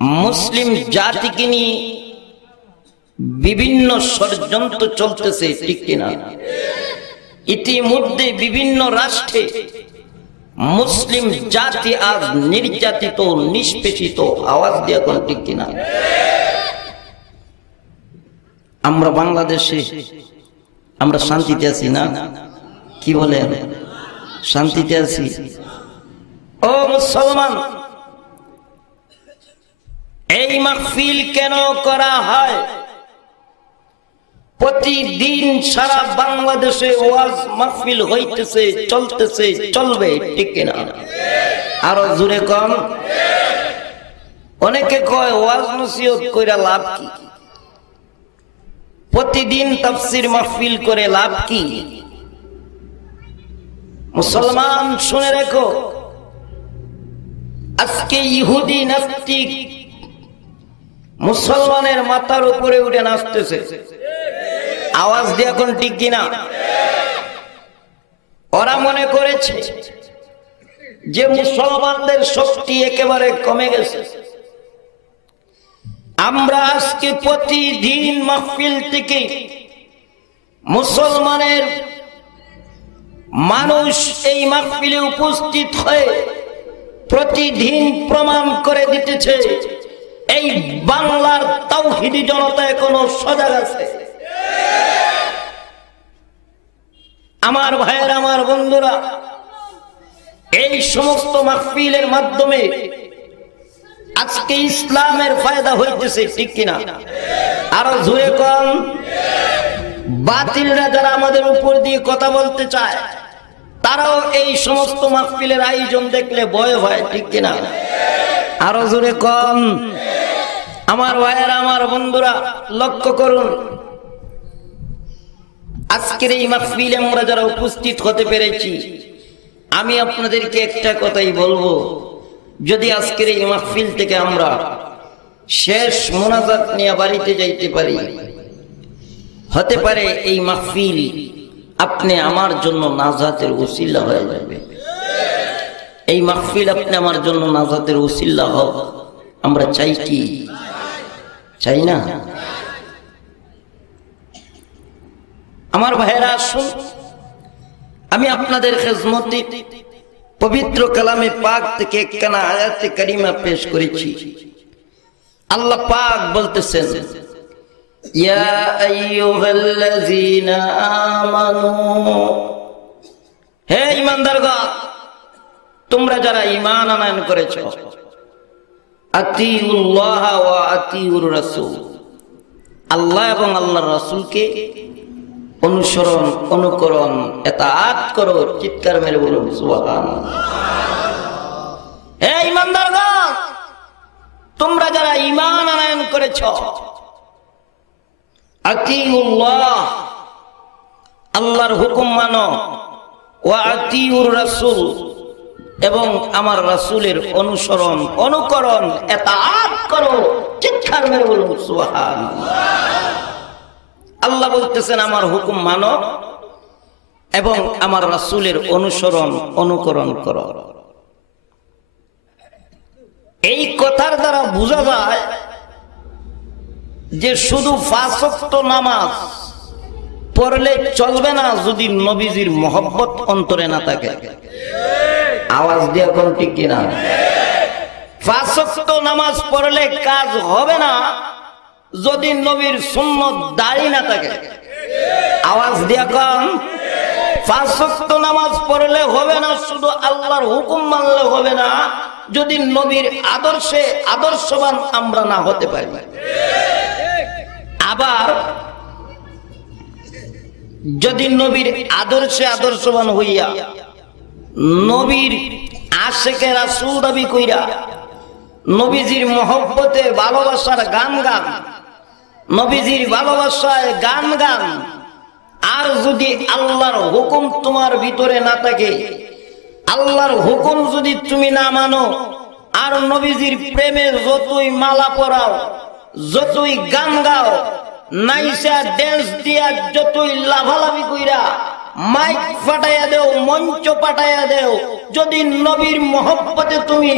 মুসলিম জাতিকে নিয়ে বিভিন্ন ষড়যন্ত্র চলতেছে, ঠিক কিনা? ইতিমধ্যে বিভিন্ন রাষ্ট্রে মুসলিম জাতি আজ নির্যাতিত, নিষ্পেষিত। আওয়াজ দিয়ে কোন, ঠিক কিনা? আমরা বাংলাদেশে আমরা শান্তিতে আছি না? কি বলে, শান্তিতে আছি? ও মুসলমান, এই মাহফিল কেন করা হয়? প্রতিদিন সারা বাংলাদেশে ওয়াজ মাহফিল হইতেছে, চলতেছে, চলবে, ঠিক কিনা? আরো জোরে কম। অনেকে কয় ওয়াজ নসিহত কইরা লাভ কি? প্রতিদিন তাফসীর মাহফিল করে লাভ কি? মুসলমান শুনে রেখো, আজকে ইহুদি নাস্তিক মুসলমানের মাথার উপরে উঠে নাচতেছে। আওয়াজ দিয়ে এখন, ঠিক কিনা? ওরা মনে করেছে যে মুসলমানদের শক্তি একেবারে কমে গেছে। আমরা আজকে প্রতিদিন মাহফিল থেকে মুসলমানের মানুষ এই মাহফিলে উপস্থিত হয়ে প্রতিদিন প্রমাণ করে দিতেছে এই বাংলার তাওহীদি জনতা এখনো সজাগ আছে। আমার ভাইয়ের, আমার বন্ধুরা, এই সমস্ত মাহফিলের মাধ্যমে আজকে ইসলামের ফায়দা হইতেছে, ঠিক কিনা? আরো জোরে কম। বাতিলরা যারা আমাদের উপর দিয়ে কথা বলতে চায়, তারাও এই সমস্ত মাহফিলের আয়োজন দেখলে ভয় হয়, ঠিক কিনা? আরো জোরে কম। আমার ভাইয়ের, আমার বন্ধুরা, লক্ষ্য করুন, আজকের এই মাহফিলে আমরা যারা উপস্থিত হতে পেরেছি, আমি আপনাদেরকে একটা কথাই বলবো, যদি আজকের এই মাহফিল থেকে আমরা শেষ মোনাজাত নিয়ে বাড়িতে যাইতে পারি, হতে পারে এই মাহফিল আপনি আমার জন্য নাজাতের ওসিলা হয়ে যাবে। এই মাহফিল আপনি আমার জন্য নাজাতের ওসিলা হোক, আমরা চাই কি? চাই না? আমার ভাইয়েরা, আসুন আমি আপনাদের খেজমতে পবিত্র কালামে পাক থেকে একখানা আয়াতে কারিমা পেশ করেছি। আল্লাহ পাক বলতেছেন, ইয়া আইয়ুহাল্লাযীনা আমানু, হে ঈমানদারগণ, তোমরা যারা ঈমান আনয়ন করেছো, আতিউল্লাহ ওয়া আতিউর রাসূল, আল্লাহ এবং আল্লাহর রাসূলকে অনুসরণ, অনুকরণ, ইতাআত করো। চিৎকার মেরে বলুন সুবহানাল্লাহ। হে ঈমানদারগণ, তোমরা যারা ঈমান আনয়ন করেছো, আতিউল্লাহ, আল্লাহর হুকুম মানো, ওয়া আতিউর রাসূল, এবং আমার রাসূলের অনুসরণ, অনুকরণ, ইতাআত করো। চিৎকার মেরে বলুন সুবহানাল্লাহ। আল্লাহ বলতেছেন আমার হুকুম মানো এবং আমার রাসূলের অনুসরণ, অনুকরণ করো। এই কথার দ্বারা বোঝা যায় যে শুধু 5 ওয়াক্ত নামাজ পড়লে চলবে না যদি নবীজির মহব্বত অন্তরে না থাকে। আওয়াজ দিয়ে কোন, ঠিক কিনা? 5 ওয়াক্ত নামাজ পড়লে কাজ হবে না যদি নবীর সুন্নত দাঁড়ি না থাকে। আওয়াজ দিয়া কম। 5 ওয়াক্ত নামাজ পড়লে হবে না, শুধু আল্লাহর হুকুম মানলে হবে না যদি নবীর আদর্শে আদর্শবান আমরা না হতে পারি। আবার যদি নবীর আদর্শে আদর্শবান হইয়া নবীর আশেকে রাসূল দাবি কইরা নবীজির মহব্বতে ভালোবাসার গান গান, নবীজির ভালোবাসায় গান গান, আর যদি আল্লাহর হুকুম তোমার ভিতরে না থাকে, আল্লাহর হুকুম যদি তুমি না মানো, আর নবীজির প্রেমে যতই মালা পরাও, যতই গান গাও, নাইসা ড্যান্স দিয়া যতই লাভালাভি কইরা মাইক ফাটাইয়া দেও, মঞ্চ পাঠাইয়া দেও, যদি নবীর মহব্বতে তুমি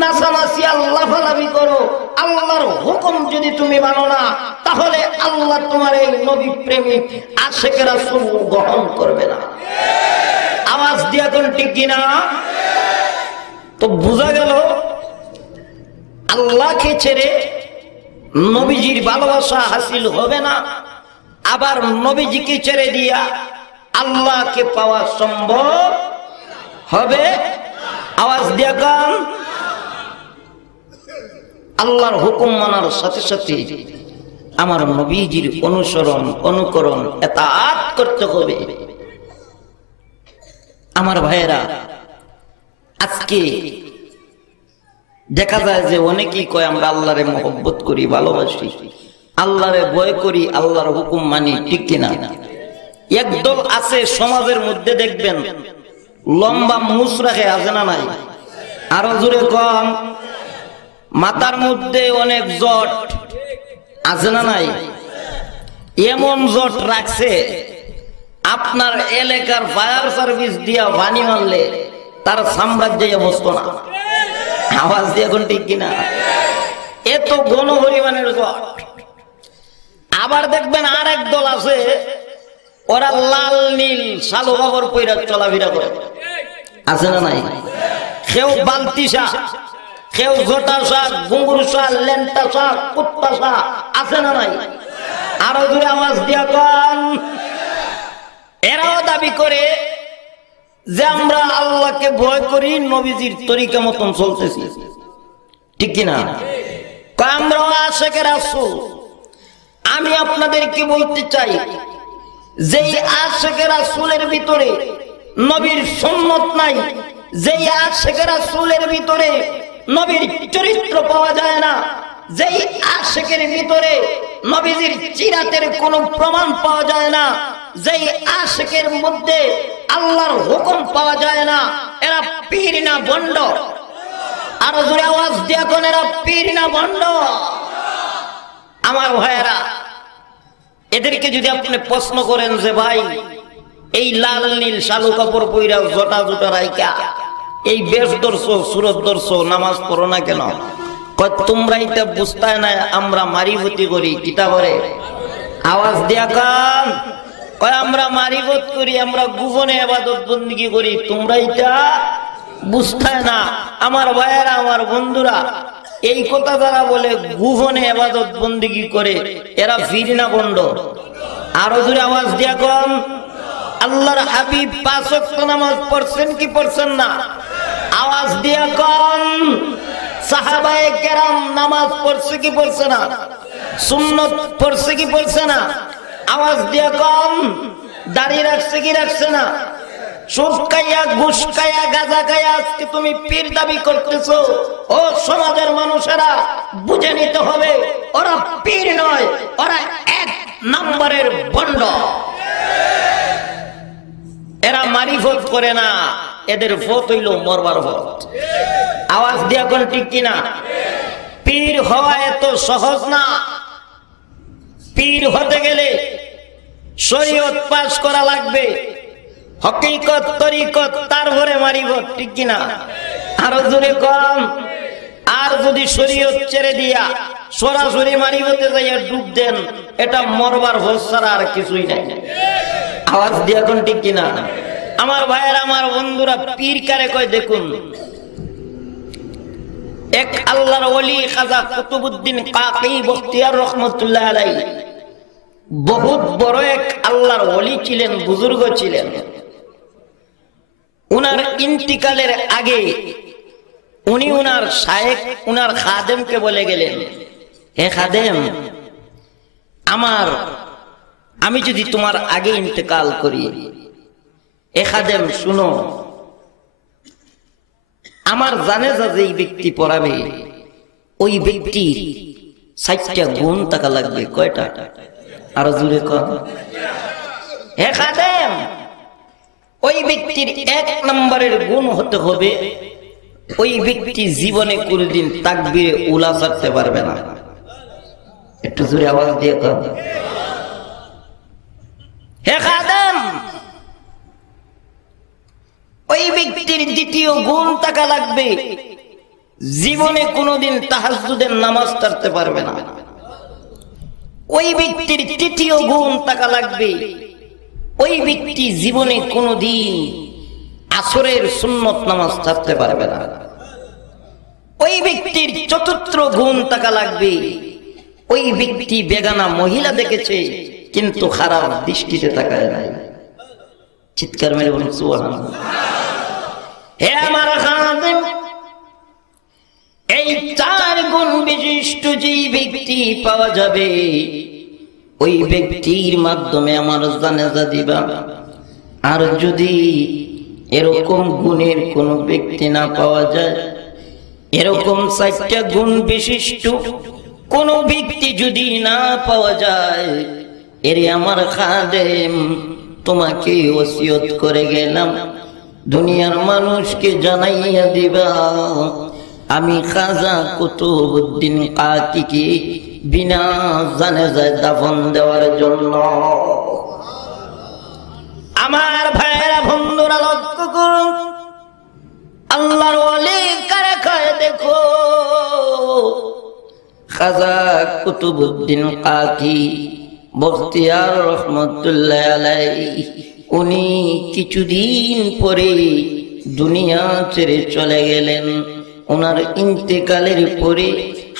নাচানাচি লাফালাফি করো, আল্লাহর হুকুম যদি তুমি মানো না, তাহলে আল্লাহ তোমার এই নবী প্রেমিক আশিকে রাসূল গ্রহণ করবে না। আওয়াজ দিয়া কোন ঠিক কিনা? তো বোঝা গেল আল্লাহকে ছেড়ে নবীজির ভালোবাসা হাসিল হবে না, আবার নবীজিকে ছেড়ে দিয়া আল্লাহকে পাওয়া সম্ভব হবে। আওয়াজ দিয়া গান। আল্লাহর হুকুম মানার সাথে সাথে আমার নবীজির অনুসরণ অনুকরণ এতাআত করতে হবে। আমার ভাইয়েরা, আজকে দেখা যায় যে অনেকেই কয় আমরা আল্লাহরে মহব্বত করি, ভালোবাসি, আল্লাহরে ভয় করি, আল্লাহর হুকুম মানি, ঠিক কিনা? একদল আছে সমাজের মধ্যে, দেখবেন লম্বা মুছ রাখে, আছে না নাই? আরো জোরে কম। মাথার মধ্যে অনেক জট, আছে না নাই? এমন জট রাখছে আপনার এলাকার ফায়ার সার্ভিস দিয়া পানি মারলে তার সাম্রাজ্যে বসতো না। আওয়াজ দিয়ে এখন ঠিক কিনা? এত গণপরিমাণের জট। আবার দেখবেন আর এক দল আছে, ওরা লাল নীল শালু কাপড় পইরা চলাফেরা করে, আছে না নাই? কেউ বালতি শাক, কেউ জটা শাক, ঘুঙ্গুর শাক, লেন্টা শাক, কুত্তা শাক, আছে না নাই? আরো দূরে আওয়াজ দিয়া কন। এরাও দাবি করে যে আমরা আল্লাহকে ভয় করি, নবীজির তরিকা মতন চলতেছি, ঠিক কিনা? আমরাও আশিকে রাসূল। আমি আপনাদেরকে বলতে চাই, যে আশিকে রাসূলের ভিতরে নবীর সুন্নাত নাই, যে আশিকে রাসূলের ভিতরে নবীর চরিত্র পাওয়া যায় না, যেই আশিকের ভিতরে নবীজির চিরাতের কোনো প্রমাণ পাওয়া যায় না, যেই আশিকের মধ্যে আল্লাহর হুকুম পাওয়া যায় না, এরা পীর না ভণ্ড? আরো জোরে আওয়াজ দিয়া কোন, এরা পীর না ভণ্ড? আমার ভাইয়েরা, এদেরকে যদি আপনি প্রশ্ন করেন যে ভাই এই লাল নীল শালু কাপড় পইরা জটা জুটা রাইকা এই বেশ ধরছো, সুরত ধরছো, নামাজ পড়ো না কেন? কয় তোমরা এটা বুঝতে না, আমরা মারিফতি করি। কিতা করে? আওয়াজ দিয়া কান। কয় আমরা মারিফত করি, আমরা গোপনে ইবাদত বন্দেগী করি, তোমরা এটা বুঝতে না। আমার ভাইয়েরা, আমার বন্ধুরা, এই কথা যারা বলে গোপনে ইবাদত বন্দেগী করে, এরা পীর না ভণ্ড? আরো জোরে আওয়াজ দিয়া কন। আল্লাহর হাবিব 5 ওয়াক্ত নামাজ পড়ছেন কি পড়ছেন না? আওয়াজ দিয়া কন। সাহাবায়ে কেরাম নামাজ পড়ছে কি পড়ছে না? সুন্নত পড়ছে কি পড়ছে না? আওয়াজ দিয়া কন। দাড়ি রাখছে কি রাখছে না? সুদ খাইয়া, ঘুষ খাইয়া, গাঁজা খাইয়া আজকে তুমি পীর দাবি করতেছো। ও সমাজের মানুষেরা, বুঝে নিতে হবে, ওরা পীর নয়, ওরা 1 নম্বরের ভণ্ড। এরা মারিফত করে না, এদের ফত হইল মরবার ফত। আওয়াজ দিয়া কোন ঠিক কিনা? পীর হওয়া এত সহজ না। পীর হতে গেলে শরীয়ত পাশ করা লাগবে, হকিকত তরিকত, তারপরে মারিফত, ঠিক কিনা? আরো জোরে কম। আর যদি শরীয়ত ছেড়ে দিয়া সরাসরি মারিফতে যাইয়া ডুব দেন, এটা মরবার ফত ছাড়া আর কিছুই নাই। আওয়াজ দিয়া কোন ঠিক কিনা? আমার ভাইয়েরা, আমার বন্ধুরা, পীর কারে কয় দেখুন। এক আল্লাহর ওলি খাজা কুতুবউদ্দিন কাকি বখতিয়ার রহমাতুল্লাহ আলাইহি বহুত বড় এক আল্লাহর ওলি ছিলেন, বুজুর্গ ছিলেন। উনার ইন্তিকালের আগে উনি উনার শায়েখ, উনার খাদেমকে বলে গেলেন, হে খাদেম, আমি যদি তোমার আগে ইন্তেকাল করি, এ খাদেম শুনো, আমার জানাজা যেই ব্যক্তি পড়াবে ওই ব্যক্তি 60টা গুণ টাকা লাগবে। কয়টা? আরো জোরে কর। হে খাদেম, ওই ব্যক্তির 1 নম্বরের গুণ হতে হবে, ওই ব্যক্তি জীবনে কোনদিন তাকবীরে উলা ছাড়তে পারবে না। একটু জোরে আওয়াজ দিয়ে কর। হে খাদেম, ওই ব্যক্তির দ্বিতীয় গুণ থাকা লাগবে, জীবনে কোনোদিন তাহাজ্জুদের নামাজ ছাড়তে পারবে না। ওই ব্যক্তির তৃতীয় গুণ থাকা লাগবে, ওই ব্যক্তি জীবনে কোনোদিন আসরের সুন্নত নামাজ ছাড়তে পারবে না। ওই ব্যক্তির চতুর্থ গুণ থাকা লাগবে, ওই ব্যক্তি বেগানা মহিলা দেখেছে কিন্তু খারাপ দৃষ্টিতে তাকায় নাই। চিৎকার মেরে বলুন সুবহানাল্লাহ। হে আমার খাদেম, এই 4 গুণ বিশিষ্ট যে ব্যক্তি পাওয়া যাবে, ওই ব্যক্তির মাধ্যমে আমার জানাজা দিবা। আর যদি এরকম গুণের কোন ব্যক্তি না পাওয়া যায়, এরকম 4টা গুণ বিশিষ্ট কোন ব্যক্তি যদি না পাওয়া যায়, এরে আমার খাদেম তোমাকে ওসিয়ত করে গেলাম, দুনিয়ার মানুষকে জানাইয়া দিবা আমি খাজা কুতুবউদ্দিন কাকিকে বিনা জানাজায় দাফন দেওয়ার জন্য। আমার ভাইরা বন্ধুরা লক্ষ্য করুন, আল্লাহর ওলি কারে কয় দেখো। খাজা কুতুবউদ্দিন কাকি বখতিয়ার রহমতুল্লাহ আলাইহি, উনি কিছুদিন পরে দুনিয়া ছেড়ে চলে গেলেন। ওনার ইন্তেকালের পরে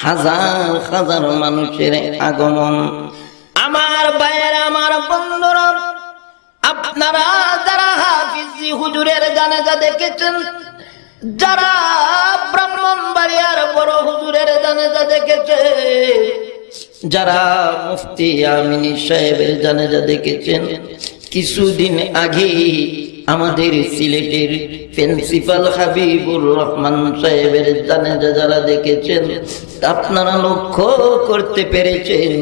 হাজার হাজার মানুষের আগমন। আমার ভাইয়েরা, আমার বন্ধুরা, আপনারা যারা হাফিজি হুজুরের জানাজা দেখেছেন, যারা ব্রাহ্মণবাড়িয়ার বড় হুজুরের জানাজা দেখেছেন, যারা মুফতি আমিনী সাহেবের জানাজা দেখেছেন, কিছুদিন আগে আমাদের সিলেটের প্রিন্সিপাল হাবিবুর রহমান সাহেবের জানাজা যারা দেখেছেন, আপনারা লক্ষ্য করতে পেরেছেন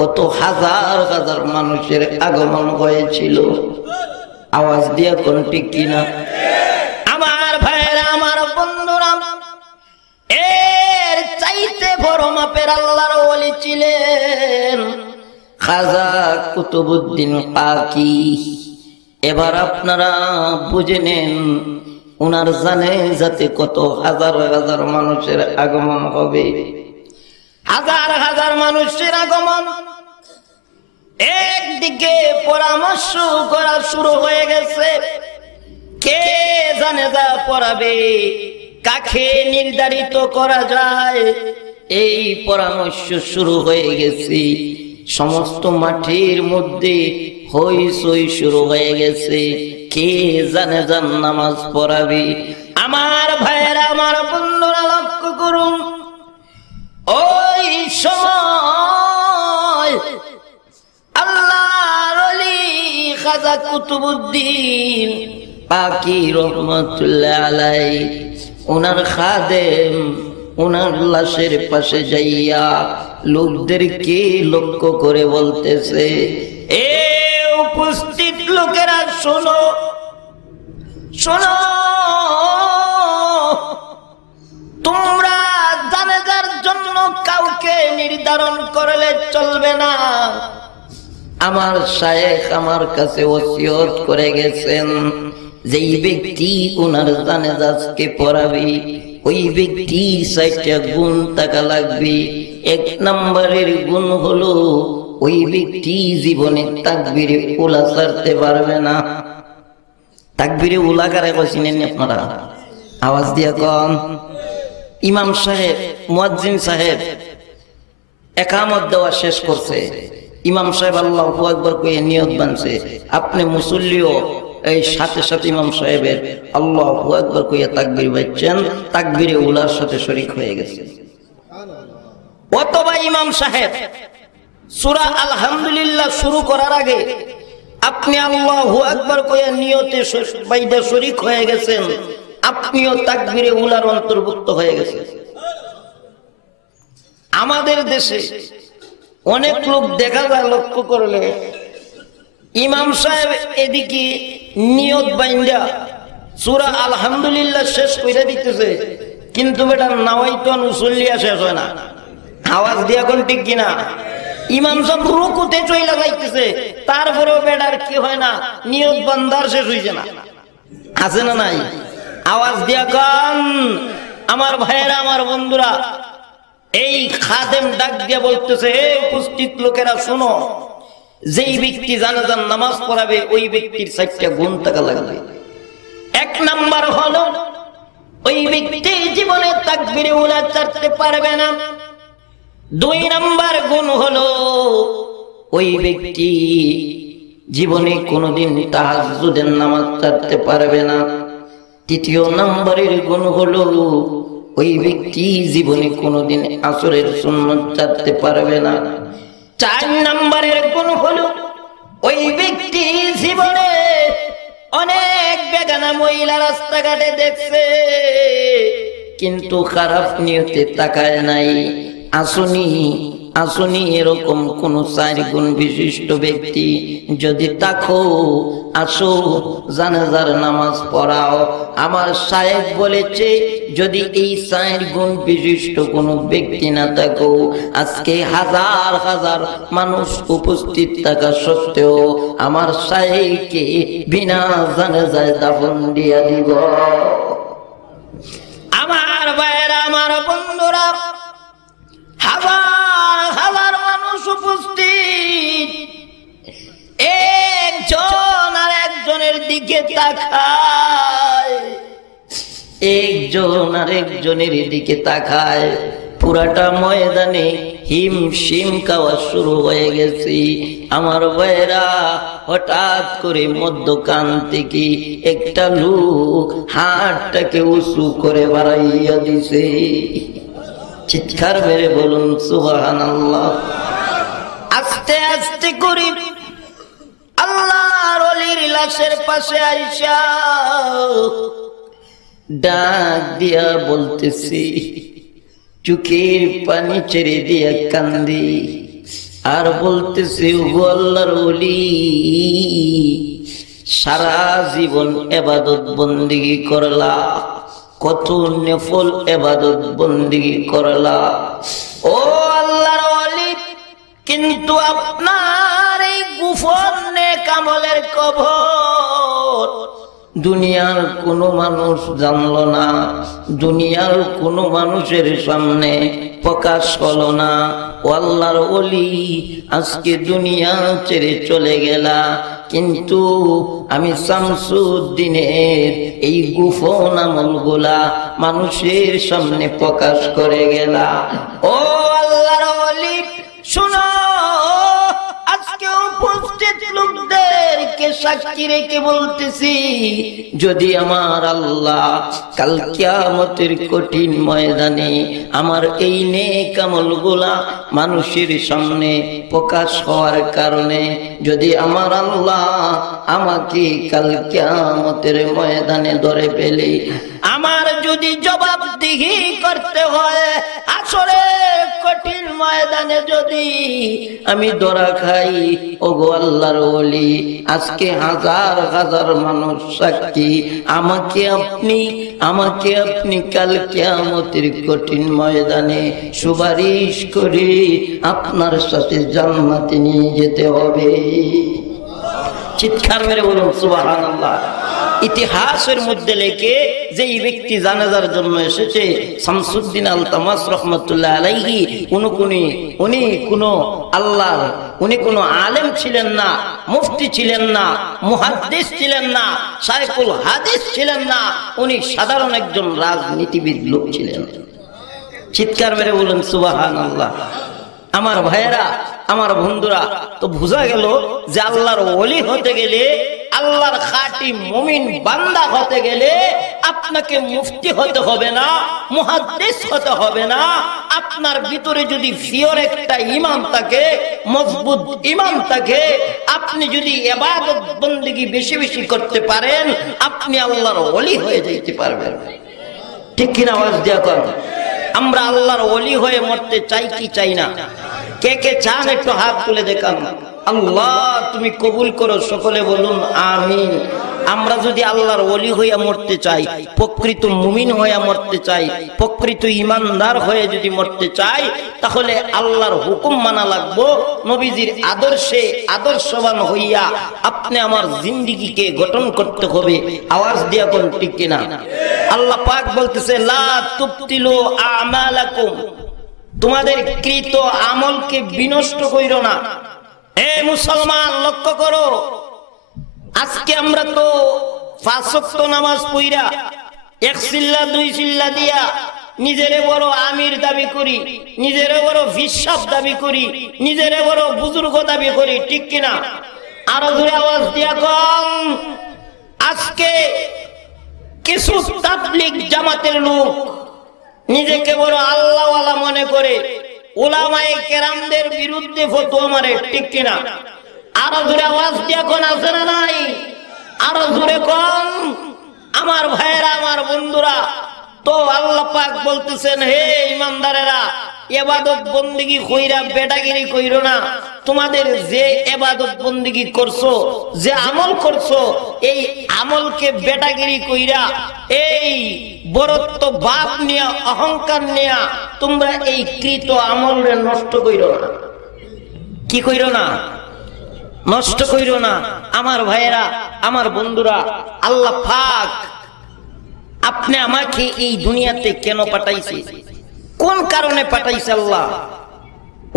কত হাজার হাজার মানুষের আগমন হয়েছিল। আওয়াজ দিয়া কোন ঠিক কিনা? আমার ভাইয়েরা, আমার বন্ধুরা, এর চাইতে বড় মাপের আল্লাহর ওলি ছিলেন খাজা কুতুবউদ্দিন কাকি। এবার আপনারা বুঝে নেন উনার জানাজাতে কত হাজার হাজার মানুষের আগমন হবে। হাজার হাজার মানুষের আগমন। একদিকে পরামর্শ করা শুরু হয়ে গেছে, কে জানাজা পড়াবে, কাকে নির্ধারিত করা যায়, এই পরামর্শ শুরু হয়ে গেছে। সমস্ত মাঠের মধ্যে হইচই শুরু হয়ে গেছে, কে জানাজার নামাজ পড়াবে। আমার ভাইয়েরা, আমার বন্ধুরা লক্ষ্য করুন, ওই সময় আল্লাহর ওলি খাজা কুতুবউদ্দিন কাকি রহমতুল্লাহ আলাইহি, ওনার খাদেম ওনার লাশের পাশে যাইয়া লোকদেরকে লক্ষ্য করে বলতেছে, এ উপস্থিত লোকেরা শোনো, শোনো, তোমরা জানাজার জন্য কাউকে নির্ধারণ করলে চলবে না। আমার শায়েখ আমার কাছে ওসিয়ত করে গেছেন, যেই ব্যক্তি ওনার জানাজাকে পড়াবে, ওই ব্যক্তির 4টা গুণ থাকা লাগবে। 1 নম্বরের গুণ হলো ওই ব্যক্তি জীবনে তাকবীরে উলা ছাড়তে পারবে না। তাকবীরে উলা কারে কইছেন আপনারা? আওয়াজ দিয়া কম। ইমাম সাহেব, মুয়াজ্জিন সাহেব একামত দেওয়া শেষ করছে, ইমাম সাহেব আল্লাহু আকবার কইয়ে নিয়ত বানছে, আপনি মুসল্লিও এই সাথে সাথে ইমাম সাহেবের আল্লাহু আকবার কইয়া তাকবীর বাজছেন, তাকবীরে উলার সাথে শরীক হয়ে গেছে। অথবা ইমাম সাহেব সূরা আলহামদুলিল্লাহ শুরু করার আগে আপনি আল্লাহু আকবার কইয়া নিয়তে বাইদা শরীক হয়ে গেছেন, আপনিও তাকবীরে উলার অন্তর্ভুক্ত হয়ে গেছেন। আমাদের দেশে অনেক লোক দেখা যায়, লক্ষ্য করলে ইমাম সাহেব এদিকে নিয়ত বাইন্দা সূরা আলহামদুলিল্লাহ শেষ কইরা দিতেছে, কিন্তু বেটা নাওয়াইতু নুসল্লিয়া শেষ হয় না। আওয়াজ দিয়া কোন ঠিক কিনা? ইমাম সাহেব রুকুতে চইলা যাইতেছে, তারপরেও বেটার কি হয় না, নিয়ত বান্দার শেষ হইছে না। আছে না নাই? আওয়াজ দিয়া কান আমার ভাইয়েরা, আমার বন্ধুরা। এই খাদেম ডাক দিয়া বলতেছে, হে উপস্থিত লোকেরা শোনো, যেই ব্যক্তি জানাজার নামাজ পড়াবে ওই ব্যক্তির 4টা গুণ থাকা লাগবে। 1 নাম্বার হলো ওই ব্যক্তি জীবনে তাকবীরে উলা চাটতে পারবে না। 2 নাম্বার গুণ হলো ওই ব্যক্তি জীবনে কোনোদিন তাহাজ্জুদের নামাজ চাটতে পারবে না। 3 নাম্বারের গুণ হলো ওই ব্যক্তি জীবনে কোনোদিন আসরের সুন্নত চাটতে পারবে না। 4 নাম্বারের গুণ হলো ওই ব্যক্তি জীবনে অনেক বেগানা মহিলা রাস্তাঘাটে দেখছে কিন্তু খারাপ নিয়তে তাকায় নাই। আসুনি এরকম কোন 4 গুণ বিশিষ্ট ব্যক্তি যদি তাকো, আসো জানাজার নামাজ পড়াও। আমার শায়েখ বলেছে, যদি এই 4 গুণ বিশিষ্ট কোন ব্যক্তি না থাকো, আজকে হাজার হাজার মানুষ উপস্থিত থাকা সত্ত্বেও আমার শায়েখকে বিনা জানাজায় দাফন দিয়া দিব। আমার ভাইয়েরা, আমার বন্ধুরা, হাজার হাজার মানুষ উপস্থিত, একজন আর একজনের দিকে তাকায়, একজন আর একজনের দিকে তাকায়। পুরাটা ময়দানে হিম শিম খাওয়া শুরু হয়ে গেছে। আমার ভাইয়েরা, হঠাৎ করে মধ্যখান থেকে একটা লোক হাতটাকে উঁচু করে বাড়াইয়া দিছে। চিৎকার মেরে বলুন সুবহানাল্লাহ। আস্তে আস্তে করে আল্লাহর ওলির লাশের পাশে আইসা ডাক দিয়া বলতেছি, চোখের পানি ছেড়ে দিয়া কান্দি আর বলতেছি, ও আল্লাহর ওলি, সারা জীবন ইবাদত বন্দেগী করলা, কত নফল ইবাদত বন্দেগী করলা, ও আল্লাহর ওলি, কিন্তু আপনার এই গোপন নেক আমলের কবর দুনিয়ার কোন মানুষ জানলো না, দুনিয়ার কোন মানুষের সামনে প্রকাশ হলো না। ও আল্লাহর ওলি, আজকে দুনিয়া ছেড়ে চলে গেলা, কিন্তু আমি শামসুদ্দিনের এই গোপন আমলগুলা মানুষের সামনে প্রকাশ করে গেলা। ও আল্লাহর ওলি, শোনো, আজকে উপস্থিত লোকদেরকে সাক্ষী রেখে বলতেছি, যদি আমার আল্লাহ কাল কিয়ামতের কঠিন ময়দানে আমার এই নেক আমলগুলা মানুষের সামনে প্রকাশ হওয়ার কারণে যদি আমার আল্লাহ আমাকে কাল কিয়ামতের ময়দানে ধরে ফেলে, আমার যদি জবাবদিহি করতে হয় আসলে কঠিন ময়দানে যদি আমি ধরা খাই, ওগো আল্লাহর ওলি, আজকে হাজার হাজার মানুষ সাক্ষী, আমাকে আপনি কাল কিয়ামতের কঠিন ময়দানে সুপারিশ করে আপনার সাথে জান্নাতে নিয়ে যেতে হবে। চিৎকার মেরে বলুন সুবহানাল্লাহ। ইতিহাসের মধ্যে লেখে যে ব্যক্তি জানাজার জন্য এসেছে শামসুদ্দিন আলতামাস রহমতুল্লাহ আলাইহি, উনি কোনো আলেম ছিলেন না, মুফতি ছিলেন না, মুহাদ্দিস ছিলেন না, শাইখুল হাদিস ছিলেন না, উনি সাধারণ একজন রাজনীতিবিদ লোক ছিলেন। চিৎকার মেরে বলুন সুবহানাল্লাহ। আমার ভাইয়েরা, আমার বন্ধুরা, তো বোঝা গেল যে আল্লাহর ওলি হতে গেলে, আল্লাহর খাঁটি মুমিন বান্দা হতে গেলে আপনাকে মুফতি হতে হবে না, মুহাদ্দিস হতে হবে না। আপনার ভিতরে যদি পিওর একটা ঈমান থাকে, মজবুত ঈমান থাকে, আপনি যদি ইবাদত বন্দেগী বেশি বেশি করতে পারেন, আপনি আল্লাহর ওলি হয়ে যাইতে পারবেন। ঠিক কিনা? আওয়াজ দিয়া করেন। আমরা আল্লাহর ওলি হয়ে মরতে চাই কি চাই না? কে কে চান একটু হাত তুলে দেখান। আল্লাহ তুমি কবুল করো, সকলে বলুন আমিন। আমরা যদি আল্লাহর ওলি হইয়া মরতে চাই, প্রকৃত মুমিন হইয়া মরতে চাই, প্রকৃত ইমানদার হয়ে যদি মরতে চাই, তাহলে আল্লাহর হুকুম মানা লাগবো। নবীজির আদর্শে আদর্শবান হইয়া আপনি আমার জিন্দেগিকে গঠন করতে হবে। আওয়াজ দিয়া কোন ঠিক কিনা? আল্লাহ পাক বলতেছে লা তুবতিলু আমালাকুম, তোমাদের কৃত আমলকে বিনষ্ট কইরো না। এ মুসলমান লক্ষ্য করো, আজকে আমরা তো 5 ওয়াক্ত নামাজ পড়া এক চিল্লা দুই চিল্লা দিয়া নিজেরে বড় আমির দাবি করি, নিজেরে বড় ফিসাব দাবি করি, নিজেরে বড় বুজুর্গ দাবি করি, ঠিক কিনা? আরো জোরে আওয়াজ দিয়া কম। আজকে কিছু তাবলীগ জামাতের লোক নিজেকে বড় আল্লাহওয়ালা মনে করে উলামায়ে কেরামদের বিরুদ্ধে ফতোয়া মারে, ঠিক কিনা? আরো জোরে আওয়াজ দিয়া কোন আছে না নাই? আরো জোরে কম। আমার ভাইয়েরা, আমার বন্ধুরা, তো আল্লাহ পাক বলতেছেন হে ইমানদারেরা, ইবাদত বন্দেগী কইরা বেটাগিরি কইরো না। তোমাদের যে ইবাদত বন্দেগী করছো, যে আমল করছো, এই আমলকে বেটাগিরি কইরা, এই বরত্ব ভাব নিয়া, অহংকার নিয়া তোমরা এই কৃত আমলরে নষ্ট কইরো না। কি কইরো না? নষ্ট কইরো না। আমার ভাইয়েরা, আমার বন্ধুরা, আল্লাহ পাক আপনি আমাকে এই দুনিয়াতে কেন পাঠাইছে? কোন কারণে পাঠাইছে? আল্লাহ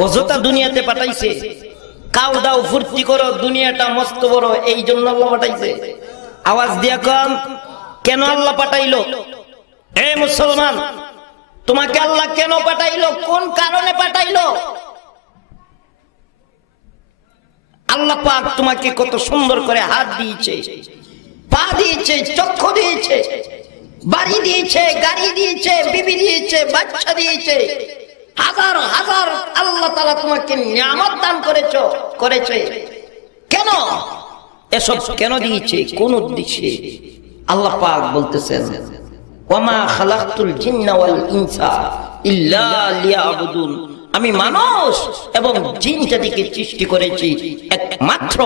অযথা দুনিয়াতে পাঠাইছে? কাউ দাও ফুর্তি করো, দুনিয়াটা মস্ত বড়, এই জন্য আল্লাহ পাঠাইছে? আওয়াজ দিয়া কম। কেন আল্লাহ পাঠাইলো? এ মুসলমান, তোমাকে আল্লাহ কেন পাঠাইলো? কোন কারণে পাঠাইলো? আল্লাহ পাক তোমাকে কত সুন্দর করে হাত দিয়েছে, পা দিয়েছে, চক্ষু দিয়েছে, বাড়ি দিয়েছে, গাড়ি দিয়েছে, বিবি দিয়েছে, বাচ্চা দিয়েছে, হাজার হাজার আল্লাহ তাআলা তোমাকে নিয়ামত দান করেছে। কেন এসব কেন দিয়েছে? কোন উদ্দেশ্যে? আল্লাহ পাক বলতেছেন ওয়ামা খালাকতুল জিন্না ওয়াল ইনসা ইল্লা লিয়াবুদুন, আমি মানুষ এবং জিন জাতিকে সৃষ্টি করেছি একমাত্র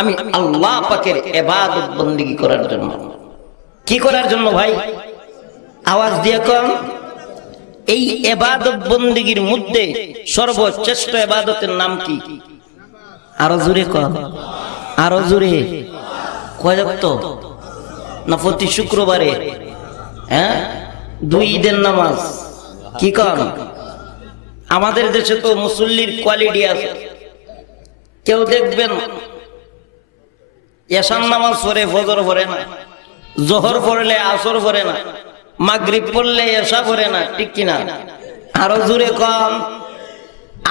আমি আল্লাহ পাকের ইবাদত বন্দেগী করার জন্য। কি করার জন্য ভাই? আওয়াজ দিয়ে কম। এই ইবাদত বন্দেগীর মধ্যে সর্বশ্রেষ্ঠ ইবাদতের নাম কি? আরো জোরে কম, আরো জোরে। কয় ওয়াক্ত? না প্রতি শুক্রবারে? হ্যাঁ, 2 ঈদের নামাজ। কি কম? আমাদের দেশে তো মুসল্লির কোয়ালিটি আছে। কেউ দেখবেন এশার নামাজ পড়ে ফজর পড়ে না, জোহর পড়লে আসর পড়ে না, মাগরিব পড়লে এশা পড়ে না, ঠিক কিনা? আরো জোরে কম।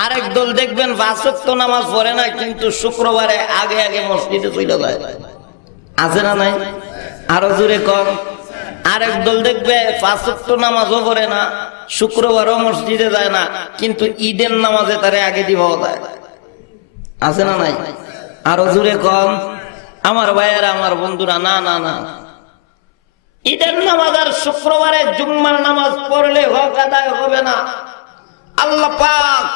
আরেক দল দেখবেন 5 ওয়াক্ত নামাজ পড়ে না, কিন্তু শুক্রবারে আগে আগে মসজিদে চলে যায়। আছে না নাই? আরো জোরে কম। আরেক দল দেখবে 5 ওয়াক্ত নামাজও পড়ে না, শুক্রবারও মসজিদে যায় না, কিন্তু ঈদের নামাজে তারে আগে দিব যায়। আছে না নাই? আরো জোরে কম। আমার ভাইয়েরা, আমার বন্ধুরা, না না না, ঈদের নামাজ আর শুক্রবারে জুম্মার নামাজ পড়লে হক আদায় হবে না। আল্লাহ পাক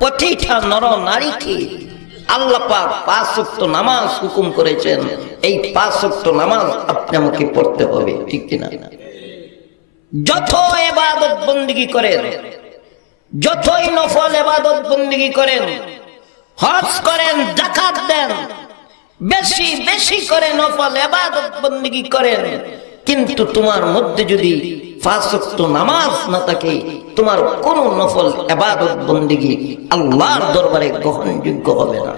প্রতিটা নর নারীকে আল্লাহ পাক 5 ওয়াক্ত নামাজ হুকুম করেছেন। এই 5 ওয়াক্ত নামাজ আপনি আমাকে পড়তে হবে, ঠিক কিনা? যত ইবাদত বন্দেগী করেন, যতই নফল ইবাদত বন্দেগী করেন, হজ করেন, যাকাত দেন, বেশি বেশি করে নফল ইবাদত বন্দেগী করেন, কিন্তু তোমার মধ্যে যদি 5 ওয়াক্ত নামাজ না থাকে, তোমার কোন নফল ইবাদত বন্দেগী আল্লাহর দরবারে গ্রহণযোগ্য হবে না।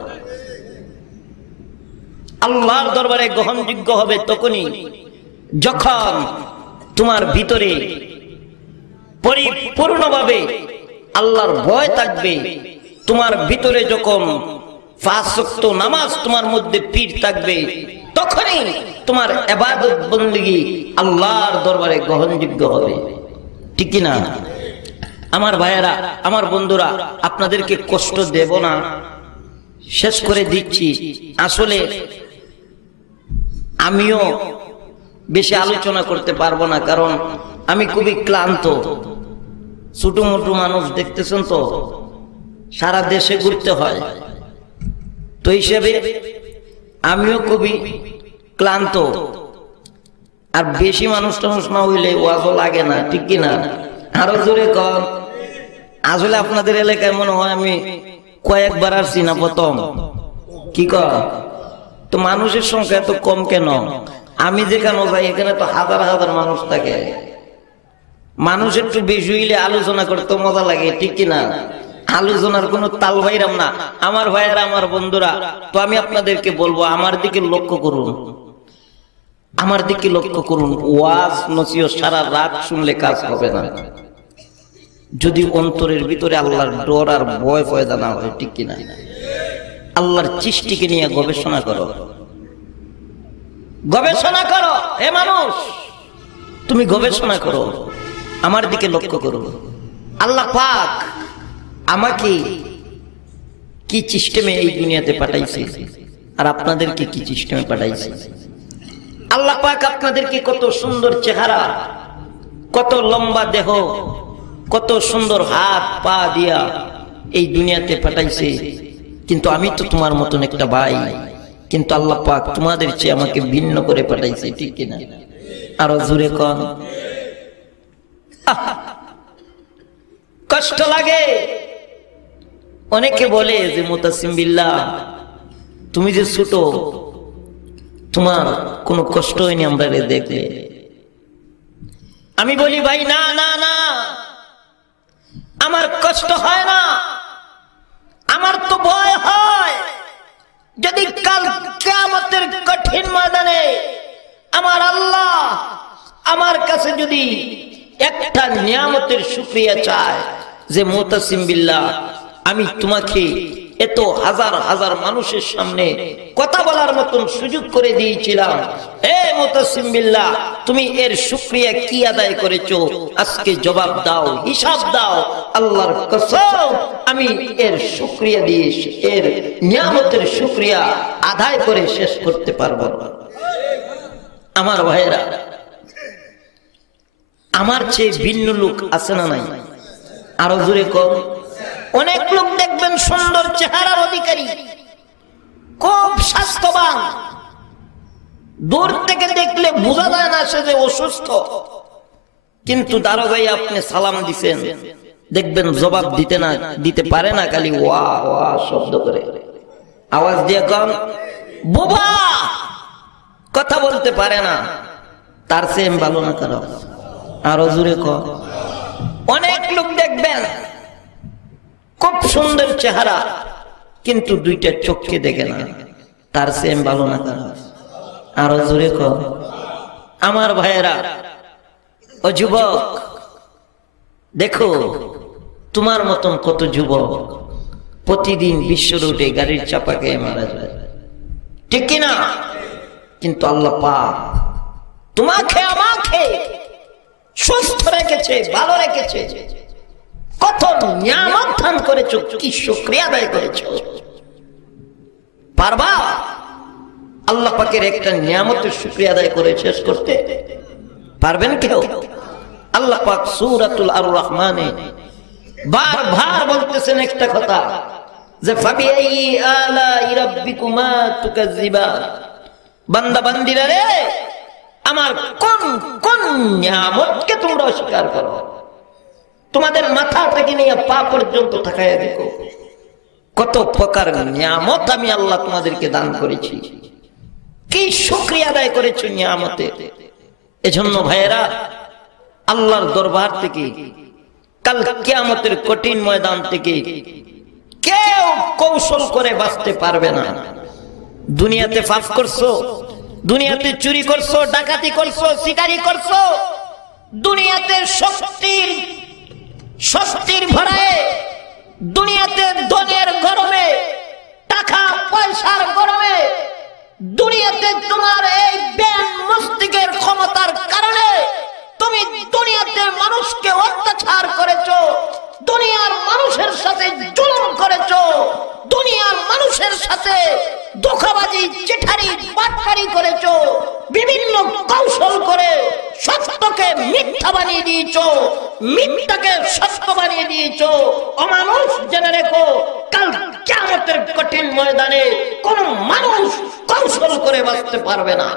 আল্লাহর দরবারে গ্রহণযোগ্য হবে তখনই যখন তোমার ভিতরে পরিপূর্ণভাবে আল্লাহর ভয় থাকবে। তোমার ভিতরে যখন 5 ওয়াক্ত নামাজ তোমার মধ্যে পীর থাকবে, তখনই তোমার ইবাদত বন্দেগী আল্লাহর দরবারে গ্রহণযোগ্য হবে, ঠিক কিনা? আমার ভাইয়েরা, আমার বন্ধুরা, আপনাদেরকে কষ্ট দেব না, শেষ করে দিচ্ছি। আসলে আমিও বেশি আলোচনা করতে পারবো না, কারণ আমি খুবই ক্লান্ত। ছোট মোটো মানুষ দেখতেছেন তো, সারা দেশে ঘুরতে হয়, তো হিসেবে আমিও খুবই ক্লান্ত, আর বেশি মানুষ টানুষ না হইলে ওয়াজও লাগে না, ঠিক কিনা? আরো জোরে কন। আসলে আপনাদের এলাকায় মনে হয় আমি কয়েকবার আসছি না প্রথম, কি কর? তো মানুষের সংখ্যা এত কম কেন? আমি যেখানে যাই এখানে তো হাজার হাজার মানুষ থাকে। মানুষ একটু বেশি হইলে আলোচনা করতে মজা লাগে, ঠিক কিনা? আলোচনার কোন তাল বাইরাম না আমার ভাইয়েরা, আমার বন্ধুরা। তো আমি আপনাদেরকে বলবো, আমার দিকে লক্ষ্য করুন, আমার দিকে লক্ষ্য করুন। ওয়াজ নসিহত সারা রাত শুনলে কাজ হবে না, যদি অন্তরের ভিতরে আল্লাহর ডর আর ভয় পয়দা না হয়, ঠিক কিনা? আল্লাহর সৃষ্টিকে নিয়ে গবেষণা করো, গবেষণা করো। হে মানুষ, তুমি গবেষণা করো, আমার দিকে লক্ষ্য করো। আল্লাহ পাক আমাকে কি সিস্টেমে এই দুনিয়াতে পাঠাইছে, আর আপনাদেরকে কি সিস্টেমে পাঠাইছে। আল্লাহ পাক আপনাদেরকে কত সুন্দর চেহারা, কত লম্বা দেহ, কত সুন্দর হাত পা দিয়া এই দুনিয়াতে পাঠাইছে। কিন্তু আমি তো তোমার মতন একটা ভাই, কিন্তু আল্লাহ পাক তোমাদের চেয়ে আমাকে ভিন্ন করে পাঠাইছে, ঠিক কিনা? আরো জোরে কন। কষ্ট লাগে। অনেকে বলে যে মুতাসিম বিল্লাহ, তুমি যে ছোট, তোমার কোনো কষ্ট হয়নি আমরা দেখলে। আমি বলি ভাই, না না না, আমার কষ্ট হয় না। আমার তো ভয় হয়, যদি কাল কিয়ামতের কঠিন ময়দানে আমার আল্লাহ আমার কাছে যদি একটা নিয়ামতের শুকরিয়া চায় যে মুতাসিম বিল্লাহ, আমি তোমাকে এত হাজার হাজার মানুষের সামনে কথা বলার মতন সুযোগ করে দিয়েছিলাম, হে মুতাসিম বিল্লাহ, তুমি এর শুকরিয়া কি আদায় করেছো? আজকে জবাব দাও, হিসাব দাও। আল্লাহর কসম, আমি এর শুকরিয়া দিয়ে এর নিয়ামতের শুকরিয়া আদায় করে শেষ করতে পারবো না। আমার ভাইয়েরা, আমার চেয়ে ভিন্ন লোক আছে না নাই? আরো জোরে কম। অনেক লোক দেখবেন সুন্দর চেহারার অধিকারী, খুব স্বাস্থ্যবান, দূর থেকে দেখলে বোঝা যায় না সে যে অসুস্থ, কিন্তু দারোগাই আপনি সালাম দিছেন, দেখবেন জবাব দিতে পারে না, খালি ওয়া ওয়া শব্দ করে আওয়াজ দিয়ে কম বোবা, কথা বলতে পারে না। তার চেয়ে ভালো না কারো। আরো জোরে কম। অনেক লোক দেখবেন খুব সুন্দর চেহারা, কিন্তু দুইটা চোখকে দেখে না, তার সেম ভালো না কারো। আরো জোরে কম। আমার ভাইয়েরা, ও যুবক, দেখো তোমার মতন কত যুবক প্রতিদিন বিশ্ব রোডে গাড়ির চাপা খেয়ে মারা যায়, ঠিক কিনা? কিন্তু আল্লাহ পাক তোমাকে আমাকে সুস্থ রেখেছে, ভালো রেখেছে, কত নিয়ামত দান করেছো, কি শুকরিয়া আদায় করেছো। পারবা আল্লাহ পাকের একটা নিয়ামতের শুকরিয়া আদায় করে শেষ করতে? পারবেন কেউ? আল্লাহ পাক সূরাতুল আর রহমানে বারবার বলতেছেন একটা কথা, যে ফাবিআই আলাই রাব্বিকুমা তুকাজ্জিবান। বান্দা বান্দিরা রে, আমার কোন কোন নিয়ামতকে তোমরা অস্বীকার করো? তোমাদের মাথা থেকে নিয়ে পা পর্যন্ত তাকায়া দেখো, কত প্রকার নিয়ামত আমি আল্লাহ তোমাদেরকে দান করেছি, কি শুকরিয়া আদায় করেছো নিয়ামতে। এজন্য ভাইয়েরা, আল্লাহর দরবার থেকে, কাল কিয়ামতের কঠিন ময়দান থেকে কেউ কৌশল করে বাঁচতে পারবে না। দুনিয়াতে পাপ করছো, দুনিয়াতে চুরি করছো, ডাকাতি করছো, শিকারি করছো, দুনিয়াতে শক্তির ভরায়, দুনিয়াতে ধনের গরমে, টাকা পয়সার গরমে, দুনিয়াতে তোমার এই জ্ঞান মস্তিষ্কের ক্ষমতার কারণে তুমি দুনিয়াতে মানুষকে অত্যাচার করেছো, দুনিয়ার মানুষের সাথে জুলুম করেছো, দুনিয়ার মানুষের সাথে ধোঁকাবাজি, চিঠারি, বাটপারি করেছো, বিভিন্ন কৌশল করে সত্যকে মিথ্যা বানিয়ে দিয়েছো, মিথ্যাকে সত্য বানিয়ে দিয়েছো। অমানুষ জেনে রেখো, কাল কিয়ামত কিয়ামতের কঠিন ময়দানে কোন মানুষ কৌশল করে বাঁচতে পারবে না।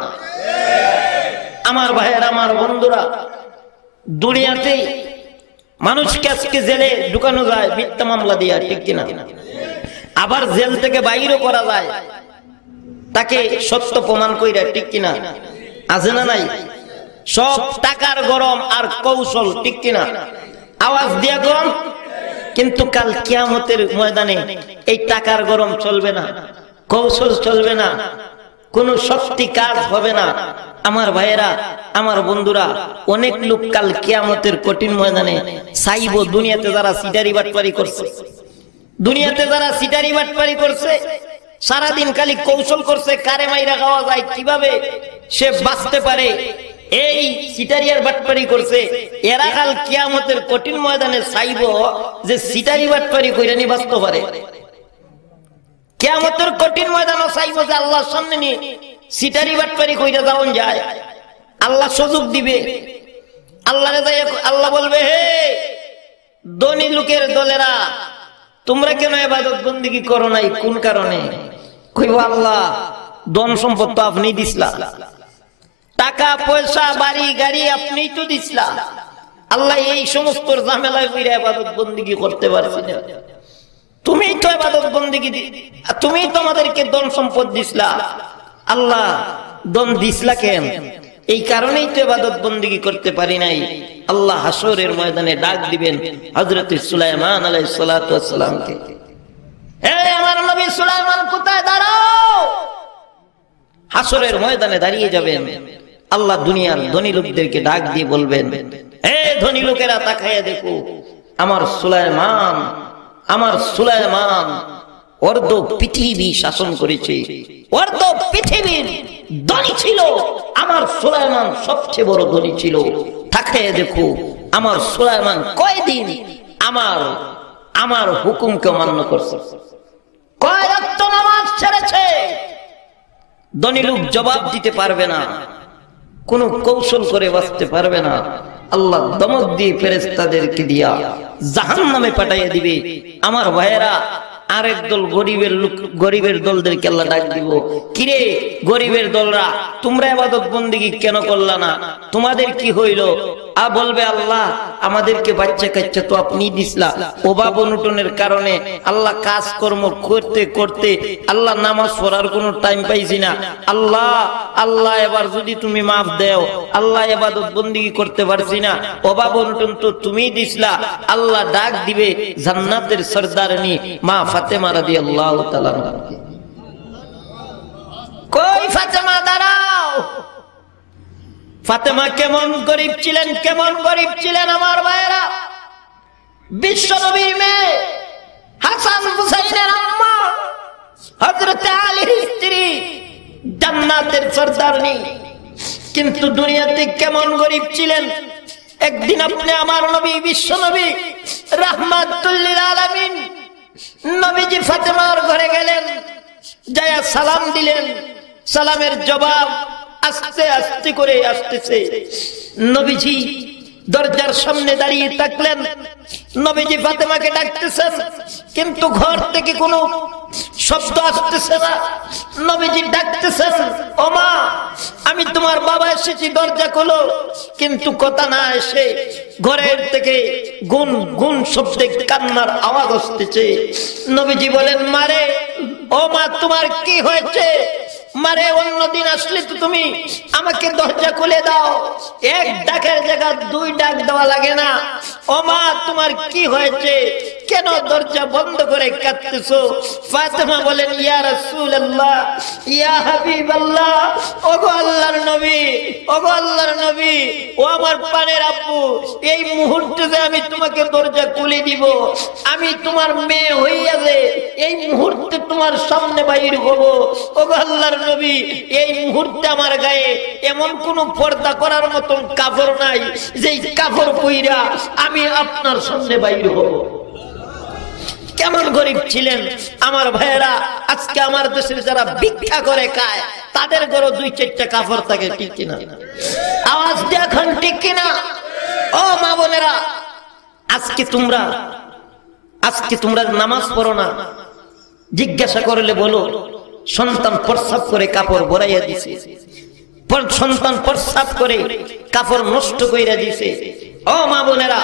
আমার ভাইয়েরা, আমার বন্ধুরা, দুনিয়াতে মানুষকে আজকে জেলে ঢুকানো যায় মিথ্যা মামলা দিয়া, ঠিক কিনা? আবার জেল থেকে বাইরও করা যায় তাকে সত্য প্রমাণ কইরা, ঠিক কিনা? আছে না নাই? সব টাকার গরম আর কৌশল, ঠিক কিনা? আওয়াজ দিয়া গরম। কিন্তু কাল কিয়ামতের ময়দানে এই টাকার গরম চলবে না, কৌশল চলবে না, কোন শক্তি কাজ হবে না। আমার ভাইয়েরা, আমার বন্ধুরা, অনেক লোক কাল কিয়ামতের কঠিন ময়দানে চাইব দুনিয়াতে যারা সিটারি বাটপারি করছে, দুনিয়াতে যারা সিটারি বাটপারি করছে, সারাদিন খালি কৌশল করছে কারে মাইরা খাওয়া যায়, কিভাবে সে বাঁচতে পারে, এই সিটারিয়ার বাটপারি করছে, এরা কাল কিয়ামতের কঠিন ময়দানে চাইব যে সিটারি বাটপারি কইরা নি বাঁচতে পারে। কিয়ামতের কঠিন ময়দানও চাইব যে আল্লাহর সামনে নিয়ে সিটারি বাটপারি কইরা যাওন যায়। আল্লাহ সুযোগ দিবে, আল্লাহ বলবে, হে ধনী লোকের দলেরা, তোমরা কেন ইবাদত বন্দেগী করো নাই? কোন কারণে? কইব, আল্লাহ ধন সম্পদ তো আপনি দিছলা, টাকা পয়সা বাড়ি গাড়ি আপনি তো দিছলা, আল্লাহ এই সমস্ত ঝামেলায় কইরা ইবাদত বন্দেগী করতে পারছি না। তুমি তো ইবাদত বন্দেগী, তুমি তো আমাদেরকে ধন সম্পদ দিছলা, আল্লাহ ধন দিছলা কেন? এই কারণেই তো ইবাদত বন্দেগী করতে পারি নাই। আল্লাহ হাসরের ময়দানে ডাক দিবেন হযরত সুলাইমান আলাইহিস সালাতু ওয়াস সালামকে, হে আমার নবী সুলাইমান, কোথায় দাঁড়াও? হাসরের ময়দানে দাঁড়িয়ে যাবেন। আল্লাহ দুনিয়ার ধনী লোকদেরকে ডাক দিয়ে বলবেন, হে ধনী লোকেরা, তাকায়া দেখো, আমার সুলাইমান, আমার সুলাইমান অর্ধ পৃথিবী শাসন করেছে, অর্ধ পৃথিবীর ধনী ছিল, আমার সুলাইমান সবচেয়ে বড় ধনী ছিল। তাকায়া দেখো, আমার সুলাইমান কয়দিন আমার হুকুমকে মান্য করছে, কয় ওয়াক্ত নামাজ ছেড়েছে। ধনী লোক জবাব দিতে পারবে না, কোন কৌশল করে বাঁচতে পারবে না। আল্লাহ দমক দিয়ে ফেরেশতাদেরকে দিয়া জাহান্নামে পাঠাইয়া দিবে। আমার ভাইয়েরা, আরেক দল গরিবের দলদেরকে আল্লাহ ডাক দিব, কিরে গরিবের দলরা, তোমরা ইবাদত বন্দেগী কেন করলা না? তোমাদের কি হইল? বলবে, আল্লাহ আমাদেরকে বাচ্চা কাচ্চা তো আপনি দিছলা, অভাব অনটনের কারণে আল্লাহ কাজকর্ম করতে করতে আল্লাহ নামাজ পড়ার কোনো টাইম পাইছি না। আল্লাহ এবার যদি তুমি মাফ দেও, আল্লাহ ইবাদত বন্দেগী করতে পারছি না, অভাব অনটন তো তুমি দিছলা। আল্লাহ ডাক দিবে জান্নাতের সরদারনি মা ফাতেমা রাদিয়াল্লাহু তাআলা, কই ফাতেমা দাঁড়াও। ফাতেমা কেমন গরিব ছিলেন, কেমন গরিব ছিলেন আমার ভাইয়েরা। বিশ্ব নবীর মেয়ে, হাসান হুসাইনের আম্মা, হযরত আলীর স্ত্রী, জান্নাতের সরদারনি, কিন্তু দুনিয়াতে কেমন গরিব ছিলেন। একদিন আপনি আমার নবী, বিশ্ব নবী রাহমাতুল লিল আলামিন, নবীজি ফাতেমার ঘরে গেলেন, যায়া সালাম দিলেন। সালামের জবাব আস্তে আস্তে করে আসতেছে। নবীজি দরজার সামনে দাঁড়িয়ে থাকলেন, নবীজি ফাতেমাকে ডাকতেছেন, কিন্তু ঘর থেকে কোনো শব্দ আসতেছে না। নবীজি ডাকতেছেন, ও মা, আমি তোমার বাবা এসেছি, দরজা খোলো। কিন্তু কথা না এসে ঘরের থেকে গুন গুন শব্দে কান্নার আওয়াজ আসতেছে। নবীজি বলেন, মারে, ও মা, তোমার কি হয়েছে? মারে, অন্যদিন আসলে তো তুমি আমাকে দরজা খুলে দাও, এক ডাকের জায়গা দুই ডাক দেওয়া লাগে না। ও মা, তোমার কি হয়েছে? কেন দরজা বন্ধ করে কাঁদতেছো? ফাতেমা বলেন, ইয়া রাসূলুল্লাহ, ইয়া হাবিবাল্লাহ, ওগো আল্লাহর নবী, ওগো আল্লাহর নবী, ও আমার প্রাণের আব্বু, এই মুহূর্তে যে আমি তোমাকে দরজা খুলে দিব, আমি তোমার মেয়ে হইয়া যে এই মুহূর্তে তোমার সামনে বাইর হব, ওগো আল্লাহর নবী, এই মুহূর্তে আমার গায়ে এমন কোন পর্দা করার মতন কাপড় নাই যেই কাপড় পইরা আমি আপনার সামনে বাইর হব। কেমন গরিব ছিলেন আমার ভাইয়েরা। আজকে আমার দেশের যারা ভিক্ষা করে খায়, তাদের ঘরে দুই চারটা কাপড় থাকে, ঠিক কিনা? আওয়াজ দিয়ে এখন ঠিক কিনা? ও মা বোনেরা, আজকে তোমরা নামাজ পড়ো না, জিজ্ঞাসা করলে বলো সন্তান প্রস্রাব করে কাপড় ভরাইয়া দিছে, সন্তান প্রস্রাব করে কাপড় নষ্ট কইরা দিছে। ও মা বোনেরা,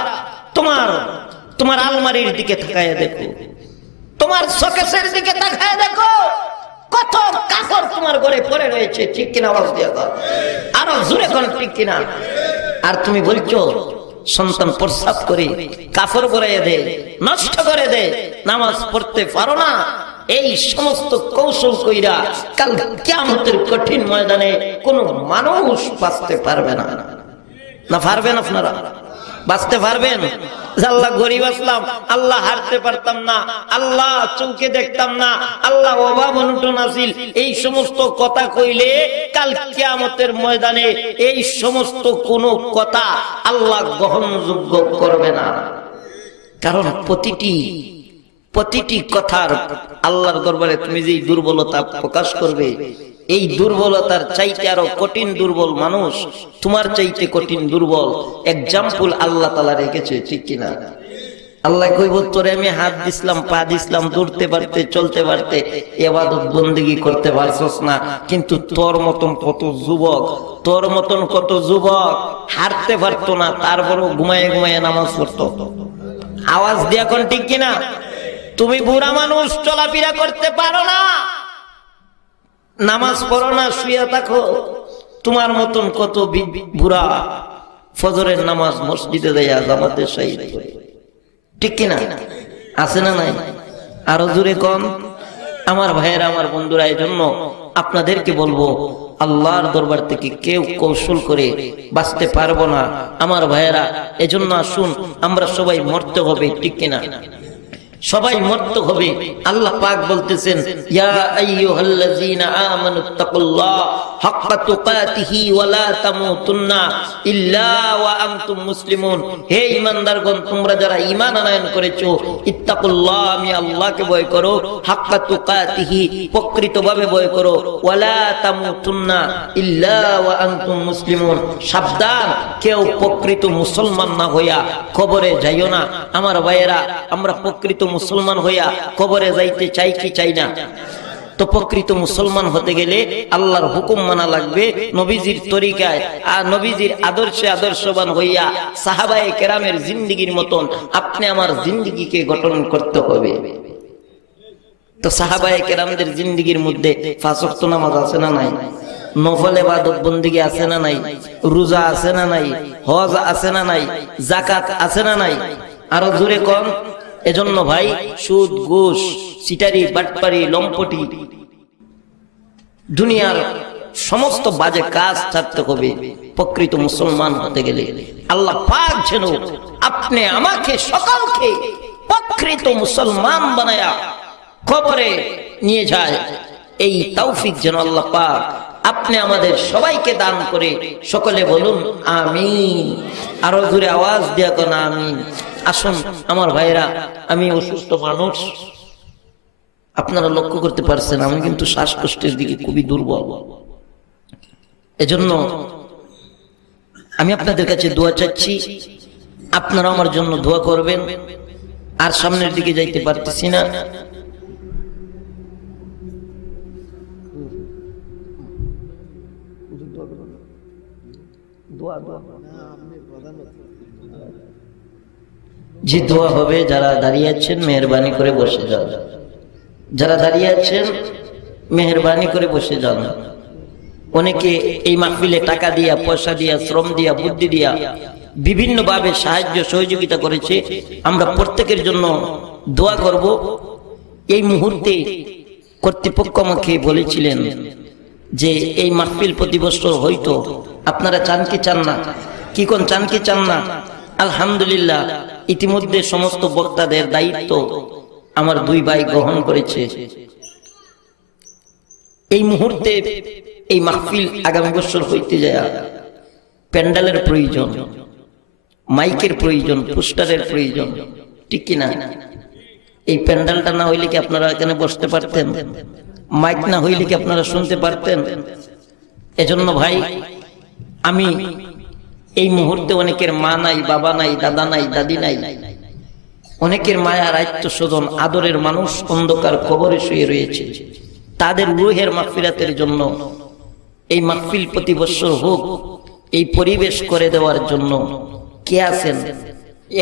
তোমার আলমারির দিকে তাকায়া দেখো, তোমার শোকেসের দিকে তাকায়া দেখো, কত কাপড় তোমার ঘরে পড়ে রয়েছে। ঠিক কিনা? আওয়াজ দিয়া কর, আরো জোরে কোন ঠিক কিনা? আর তুমি বলছো সন্তান প্রস্রাব করে কাপড় ভরাইয়া দে, নষ্ট করে দে, নামাজ পড়তে পারো না। এই সমস্ত কৌশল কইরা কাল কিয়ামতের কঠিন ময়দানে কোন মানুষ বাঁচতে পারবে না। না পারবেন? আপনারা বাঁচতে পারবেন? আল্লাহ গরিব আসলাম, আল্লাহ হারতে পারতাম না, আল্লাহ চৌকে দেখতাম না, আল্লাহ অভাব অনটন আসিল, এই সমস্ত কথা কইলে কাল কিয়ামতের ময়দানে এই সমস্ত কোন কথা আল্লাহ গ্রহণযোগ্য করবে না। কারণ প্রতিটি কথার আল্লাহর দরবারে তুমি যে দুর্বলতা প্রকাশ করবে, এই দুর্বলতার চাইতে আরো কঠিন দুর্বল মানুষ, তোমার চাইতে কঠিন দুর্বল এক্সাম্পল আল্লাহ তাআলা রেখেছে। ঠিক কিনা? আল্লাহ কইব তোরে আমি হাত দিছিলাম, পা দিছিলাম, দৌড়তে পারতে, চলতে পারতে, ইবাদত বন্দেগী করতে পারছস না, কিন্তু তোর মতন কত যুবক হারতে পারতো না, তারপরও ঘুমায়ে ঘুমায়ে নামাজ পড়তো। আওয়াজ দিয়া কোন ঠিক কিনা? তুমি বুড়া মানুষ, চলাফেরা করতে পারো না, নামাজ পড়ো না, শুয়ে থাকো, তোমার মতন কত বুড়া ফজরের নামাজ মসজিদে যায় জামাতে শহীদ করে। ঠিক কিনা? আছে না নাই? আরো জোরে কম। আমার ভাইয়েরা, আমার বন্ধুরা, এই জন্য আপনাদেরকে বলবো আল্লাহর দরবার থেকে কেউ কৌশল করে বাঁচতে পারবো না। আমার ভাইয়েরা, এজন্য আসুন আমরা সবাই মরতে হবে। ঠিক কিনা? সবাই মরতে হবে। আল্লাহ পাক বলতেছেন, ইয়া আইয়ুহাল্লাযীনা আমানুত্তাকুল্লাহ হাক্কা তুকাতিহি ওয়া লা তামুতুন্না ইল্লা ওয়া আনতুম মুসলিমুন। হে ঈমানদারগণ, তোমরা যারা ঈমান আনয়ন করেছো, ইত্তাকুল্লাহ, আমি আল্লাহকে ভয় করো, হাক্কা তুকাতিহি, প্রকৃতভাবে ভয় করো, ওয়া লা তামুতুন্না ইল্লা ওয়া আনতুম মুসলিমুন। সাবধান, কেউ প্রকৃত মুসলমান না হইয়া কবরে যাইও না। আমার ভাইয়েরা, আমরা প্রকৃত মুসলমান হইয়া কবরে যাইতে চাই কি চাই না? তো প্রকৃত মুসলমান হতে গেলে আল্লাহর হুকুম মানা লাগবে, নবীজির তরিকায় আর নবীজির আদর্শে আদর্শবান হইয়া সাহাবায়ে কেরামের জিন্দেগীর মতন আপনি আমার জিন্দেগীকে গঠন করতে হবে। তো সাহাবায়ে কেরামদের জিন্দেগীর মধ্যে পাঁচ ওয়াক্ত নামাজ আছে না নাই? নফল ইবাদত বন্দেগী আছে না নাই? রোজা আছে না নাই? হজ আছে না নাই? যাকাত আছে না নাই? আরো জোরে কোন। এজন্য ভাই, সুদ, ঘুষ, সিটারি, বাটপারি, লম্পটি, দুনিয়ার সমস্ত বাজে কাজ ছাড়তে হবে প্রকৃত মুসলমান হতে গেলে। আল্লাহ পাক যেন আপনি আমাকে সকলকে প্রকৃত মুসলমান বানায়া কবরে নিয়ে যায়, এই তৌফিক যেন আল্লাহ পাক আপনি আমাদের সবাইকে দান করে। সকলে বলুন আমিন। আরো জোরে আওয়াজ দিয়া কোন আমিন। আসুন আমার ভাইরা, আমি অসুস্থ মানুষ, আপনারা লক্ষ্য করতে পারছেন আমি কিন্তু শ্বাসকষ্টের দিকে খুবই দুর্বল। এজন্য আমি আপনাদের কাছে দোয়া চাচ্ছি, আপনারা আমার জন্য দোয়া করবেন। আর সামনের দিকে যাইতে পারতেছি না, যে দোয়া হবে, যারা দাঁড়িয়ে আছেন মেহরবানি করে বসে যান, যারা দাঁড়িয়ে আছেন মেহরবানি করে বসে যান। অনেকে এই মাহফিলে টাকা দিয়া, পয়সা দিয়া, শ্রম দিয়া, বুদ্ধি দিয়া বিভিন্ন ভাবে সাহায্য সহযোগিতা করেছে। আমরা প্রত্যেকের জন্য দোয়া করব। এই মুহূর্তে কর্তৃপক্ষ আমাকে বলেছিলেন যে এই মাহফিল প্রতি বছর হইতো, আপনারা চান কি চান না? কি কোন চান কি চান না? আলহামদুলিল্লাহ, ইতিমধ্যে সমস্ত বক্তাদের দায়িত্ব আমার দুই ভাই গ্রহণ করেছে। এই মুহূর্তে এই মাহফিল আগামী বছর হইতে যায়, প্যান্ডেলের প্রয়োজন, মাইকের প্রয়োজন, পোস্টারের প্রয়োজন। ঠিক কিনা? এই প্যান্ডেলটা না হইলে কি আপনারা এখানে বসতে পারতেন? মাইক না হইলে কি আপনারা শুনতে পারতেন? এজন্য ভাই, আমি এই মুহূর্তে অনেকের মা নাই, বাবা নাই, দাদা নাই, দাদি নাই, অনেকের মায়ার আত্মস্বজন আদরের মানুষ অন্ধকার কবরে শুয়ে রয়েছে, তাদের রূহের মাগফিরাতের জন্য এই মাহফিল প্রতি বছর হোক, এই পরিবেশ করে দেওয়ার জন্য কে আছেন?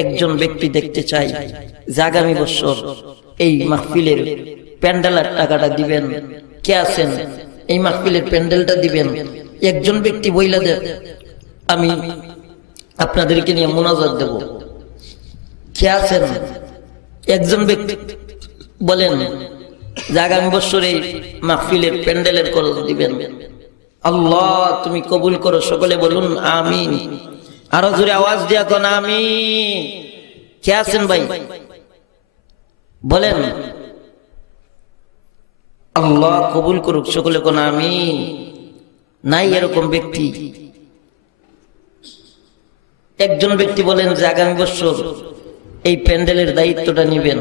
একজন ব্যক্তি দেখতে চাই যে আগামী বছর এই মাহফিলের প্যান্ডেলের টাকাটা দিবেন। কে আছেন? এই মাহফিলের প্যান্ডেলটা দিবেন। একজন ব্যক্তি বইলা দেন আমি আপনাদেরকে নিয়ে মুনাজাত দেব। কে আছেন? একজন ব্যক্তি বলেন যে আগামী বছর এই মাহফিলের প্যান্ডেলের খরচ দিবেন। আল্লাহ তুমি কবুল করো, সকলে বলুন আমিন। আরো জোরে আওয়াজ দিয়া কোন আমিন। কে আছেন ভাই বলেন? আল্লাহ কবুল করুক, সকলে কোন আমিন। নাই এরকম ব্যক্তি? একজন ব্যক্তি বলেন যে আগামী বছর এই প্যান্ডেলের দায়িত্বটা নিবেন।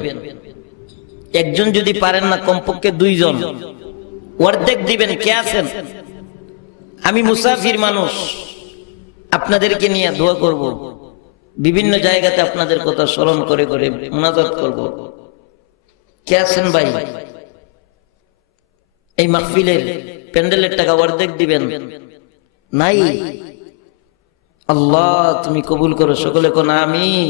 একজন যদি পারেন না, কমপক্ষে দুইজন অর্ধেক দিবেন। কে আছেন? আমি মুসাফির মানুষ, আপনাদেরকে নিয়ে দোয়া করব, বিভিন্ন জায়গাতে আপনাদের কথা স্মরণ করে করে মুনাজাত করব। কে আছেন ভাই? এই মাহফিলের প্যান্ডেলের টাকা অর্ধেক দিবেন? নাই? আল্লাহ তুমি কবুল করো, সকলে কোন আমিন।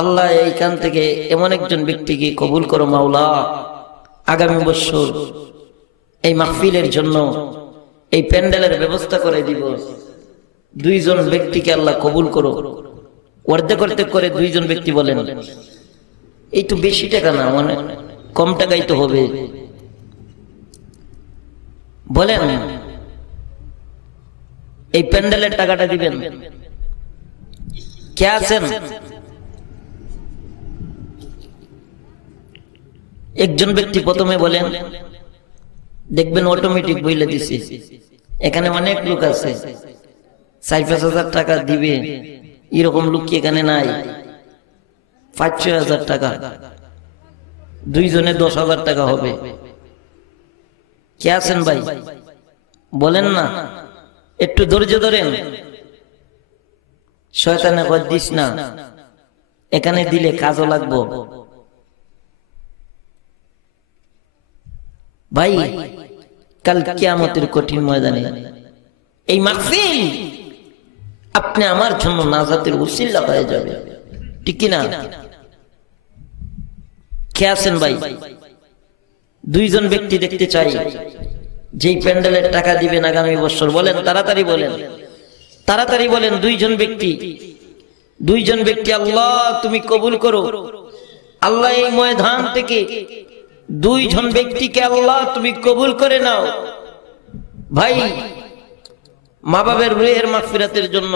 আল্লাহ এইখান থেকে এমন একজন ব্যক্তিকে কবুল করো মাওলা, আগামী বছর এই মাহফিলের জন্য এই প্যান্ডেলের ব্যবস্থা করে দিব। দুইজন ব্যক্তিকে আল্লাহ কবুল করো। অর্ধেক অর্ধেক করে দুইজন ব্যক্তি বলেন। এই তো বেশি টাকা না, মানে কম টাকাই তো হবে। বলেন এই প্যান্ডেলের টাকাটা দিবেন। কে আছেন? একজন ব্যক্তি প্রথমে বলেন, দেখবেন অটোমেটিক বইলে দিছি। এখানে অনেক লোক আছে, 4-5 হাজার টাকা দিবে এরকম লোক কি এখানে নাই? 5-6 হাজার টাকা, দুইজনে 10,000 টাকা হবে। কে আছেন ভাই বলেন না? একটু ধৈর্য ধরেন। শয়তানে কয় দিস না, এখানে দিলে কাজও লাগবো। ভাই কাল কিয়ামতের কঠিন ময়দানে এই মাহফিল আপনি আমার জন্য নাজাতের উসিলা হয়ে যাবে, ঠিক কি না? কে আছেন ভাই? দুইজন ব্যক্তি দেখতে চাই যেই প্যান্ডেলের টাকা দিবেন আগামী বছর। বলেন তাড়াতাড়ি বলেন, তাড়াতাড়ি বলেন। দুইজন ব্যক্তি, দুইজন ব্যক্তি। আল্লাহ তুমি কবুল করো। আল্লাহ এই ময়দান থেকে দুইজন ব্যক্তিকে আল্লাহ তুমি কবুল করে নাও। ভাই মা বাবার রুহের মাগফিরাতের জন্য,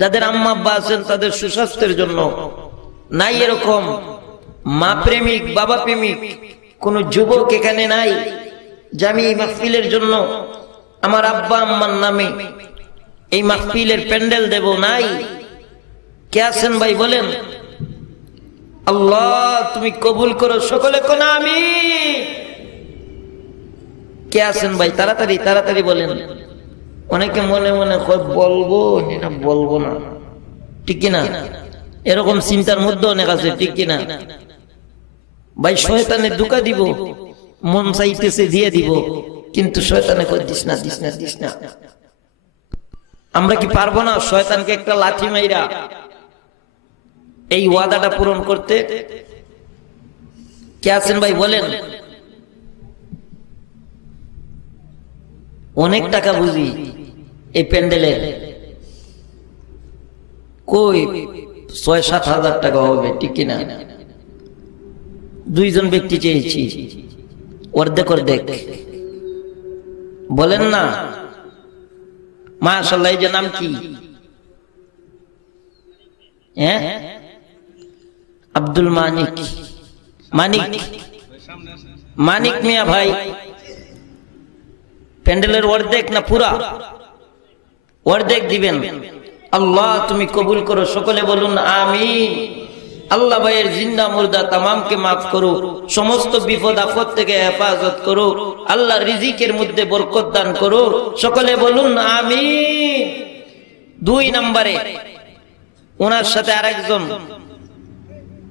যাদের আম্মা আব্বা আছেন তাদের সুস্বাস্থ্যের জন্য, নাই এরকম মা প্রেমিক বাবা প্রেমিক কোন যুবক এখানে নাই যে আমি এই মাহফিলের জন্য আমার আব্বা আম্মার নামে এই মাহফিলের প্যান্ডেল দেব? নাই? কে আছেন ভাই বলেন? আল্লাহ তুমি কবুল করো, সকলে কোন আমিন। কে আছেন ভাই? তাড়াতাড়ি তাড়াতাড়ি বলেন। অনেকে মনে মনে কয় বলবো না বলবো না, ঠিক কিনা? এরকম চিন্তার মধ্যে অনেক আছে, ঠিক কিনা ভাই? শয়তানে ধোঁকা দিব, মন চাইতেছে দিয়ে দিব, কিন্তু শয়তানে কয় দিস না দিস না দিস না। আমরা কি পারবো না শয়তানকে একটা লাঠি মাইরা এই ওয়াদাটা পূরণ করতে? কে আছেন ভাই বলেন? অনেক টাকা বুঝি এই প্যান্ডেলের, কই 6-7 হাজার টাকা হবে, ঠিক কিনা? দুইজন ব্যক্তি চেয়েছি, অর্ধেক অর্ধেক বলেন না। মাশাআল্লাহ। এই যে নাম কি? হ্যাঁ, আব্দুল মানিক। মানিক, মানিক মিয়া ভাই, প্যান্ডেলের অর্ধেক না পুরা? অর্ধেক দিবেন। আল্লাহ তুমি কবুল করো, সকলে বলুন আমিন। আল্লাহ ভাইয়ের জিন্দা মুর্দা তামামকে মাফ করো, সমস্ত বিপদ আপদ থেকে হেফাজত করো, আল্লাহ রিজিকের মধ্যে বরকত দান করো, সকলে বলুন আমিন। 2 নম্বরে ওনার সাথে আরেকজন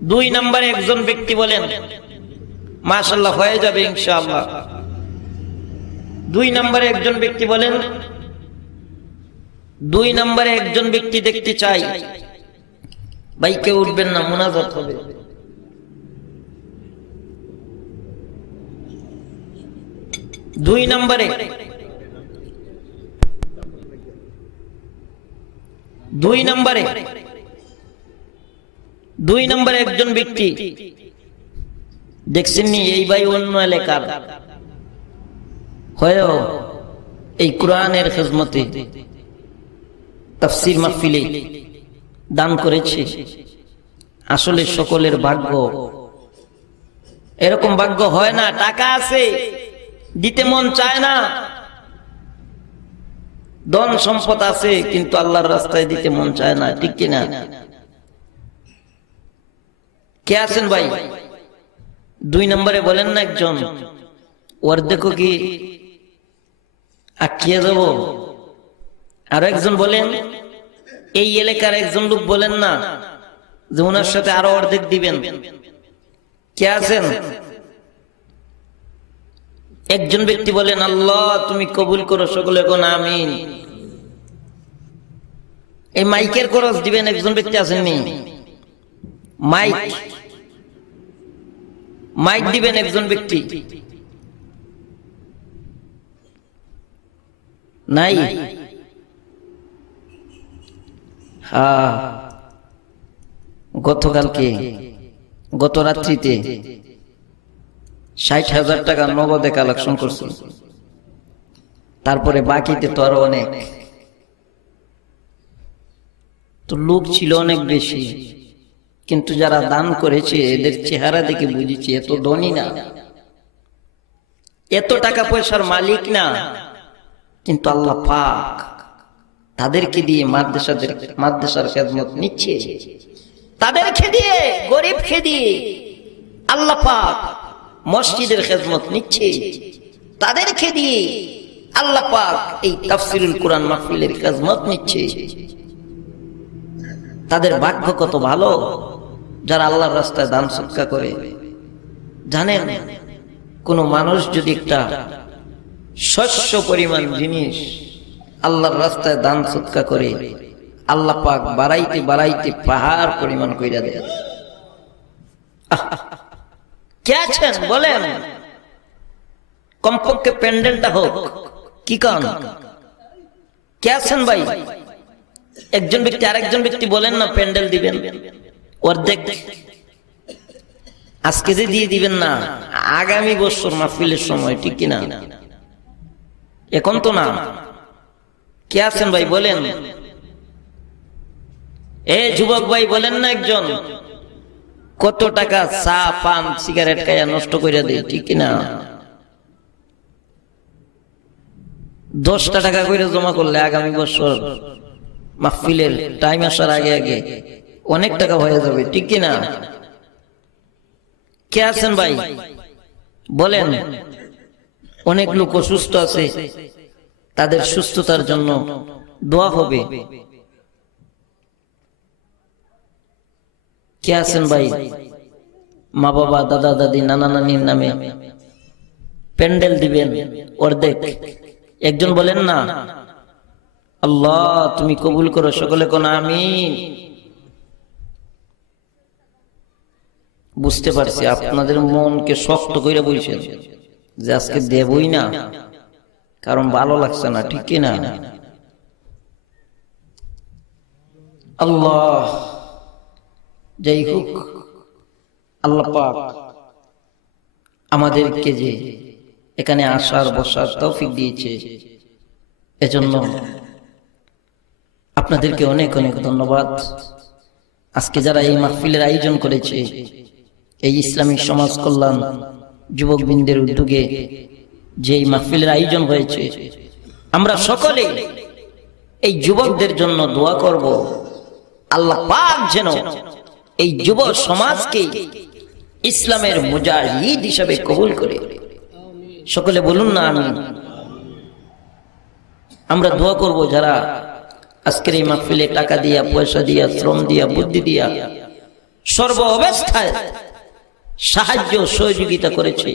দুই নম্বরে একজন ব্যক্তি বলেন মাশাআল্লাহ হয়ে যাবে ইনশাআল্লাহ। দুই নম্বরে একজন ব্যক্তি বলেন, দুই নম্বরে একজন ব্যক্তি দেখতে চাই। ভাই কেউ উঠবেন না, মুনাজাত হবে। দুই নম্বরে, দুই নম্বরে, দুই নম্বরে একজন ব্যক্তি দেখছেন নি? এই ভাই অন্য এলাকার হয়েও এই কোরআনের খিদমতে তাফসীর মাহফিলে দান করেছে। আসলে সকলের ভাগ্য এরকম ভাগ্য হয় না। টাকা আছে, দিতে মন চায় না, ধন সম্পদ আছে, কিন্তু আল্লাহর রাস্তায় দিতে মন চায় না, ঠিক কিনা? কে আছেন ভাই? দুই নম্বরে বলেন না একজন, ওর দেখো কি আটকিয়ে যাব। আরো একজন বলেন, এই এলাকার একজন লোক বলেন না যে ওনার সাথে আরো অর্ধেক দিবেন। কে আছেন? একজন ব্যক্তি বলেন, আল্লাহ তুমি কবুল করো, সকলে কোন আমিন। এই মাইকের খরচ দিবেন একজন ব্যক্তি আসেননি? মাইক, মাইক দিবেন একজন ব্যক্তি নাই? হ্যাঁ, গতকালকে গত রাত্রিতে 60,000 টাকা নগদে কালেকশন করছি। তারপরে বাকিতে তো আরো অনেক, তো লোক ছিল অনেক বেশি, কিন্তু যারা দান করেছে এদের চেহারা দেখে বুঝেছি এত ধনী না, এত টাকা পয়সার মালিক না, কিন্তু আল্লাহ পাক তাদেরকে দিয়ে মাদ্রাসার খেদমত নিচ্ছে। তাদেরকে দিয়ে, গরিবকে দিয়ে আল্লাহ পাক মসজিদের খেদমত নিচ্ছে। তাদেরকে দিয়ে আল্লাহ পাক এই তাফসীরুল কোরআন মাহফিলের খেদমত নিচ্ছে। তাদের ভাগ্য কত ভালো যারা আল্লাহর রাস্তায় দান সদকা করে। জানেন, কোন মানুষ যদি একটা শস্য পরিমাণ জিনিস আল্লাহর রাস্তায় দান সদকা করে, আল্লাহ পাক বাড়াইতে বাড়াইতে পাহাড় পরিমাণ কইরা দেয়। কে আছেন বলেন? কমপক্ষে প্যান্ডেলটা হোক, কি কারণ? কে আছেন ভাই? একজন ব্যক্তি আরেকজন ব্যক্তি বলেন না প্যান্ডেল দিবেন অর্ধেক। আজকে যে দিয়ে দিবেন না, আগামী বছর মাহফিলের সময়, ঠিক কিনা? এখন তো না। কে আছেন ভাই বলেন? এ যুবক ভাই বলেন না একজন, কত টাকা চা পান সিগারেট খাইয়া নষ্ট করে দেয়, ঠিক কিনা? 10টা টাকা করে জমা করলে আগামী বছর মাহফিলের টাইম আসার আগে আগে অনেক টাকা হয়ে যাবে, ঠিক কিনা? কে আছেন ভাই বলেন? অনেক লোক অসুস্থ আছে, তাদের সুস্থতার জন্য দোয়া হবে। কে আছেন ভাই? মা বাবা, দাদা দাদি, নানা নানির নামে প্যান্ডেল দিবেন অর্ধেক। একজন বলেন না, আল্লাহ তুমি কবুল করো, সকলে কোন আমিন। বুঝতে পারছি আপনাদের মনকে শক্ত করে বলছেন যে আজকে দেবই না, কারণ ভালো লাগছে না, ঠিক কিনা? আল্লাহ যাই হোক, আল্লাহ পাক আমাদেরকে যে এখানে আসার বসার তৌফিক দিয়েছে, এজন্য আপনাদেরকে অনেক অনেক ধন্যবাদ। আজকে যারা এই মাহফিলের আয়োজন করেছে, এই ইসলামিক সমাজ কল্যাণ যুবক বৃন্দের উদ্যোগে যে এই মাহফিলের আয়োজন হয়েছে, আমরা সকলে এই যুবকদের জন্য দোয়া করব, আল্লাহ পাক যেন এই যুব সমাজকে ইসলামের মুজাহিদ হিসাবে কবুল করে। সকলে বলুন না আমিন। আমরা দোয়া করব যারা আজকের এই মাহফিলে টাকা দিয়া, পয়সা দিয়া, শ্রম দিয়া, বুদ্ধি দিয়া সর্ব অবস্থায় সাহায্য সহযোগিতা করেছে।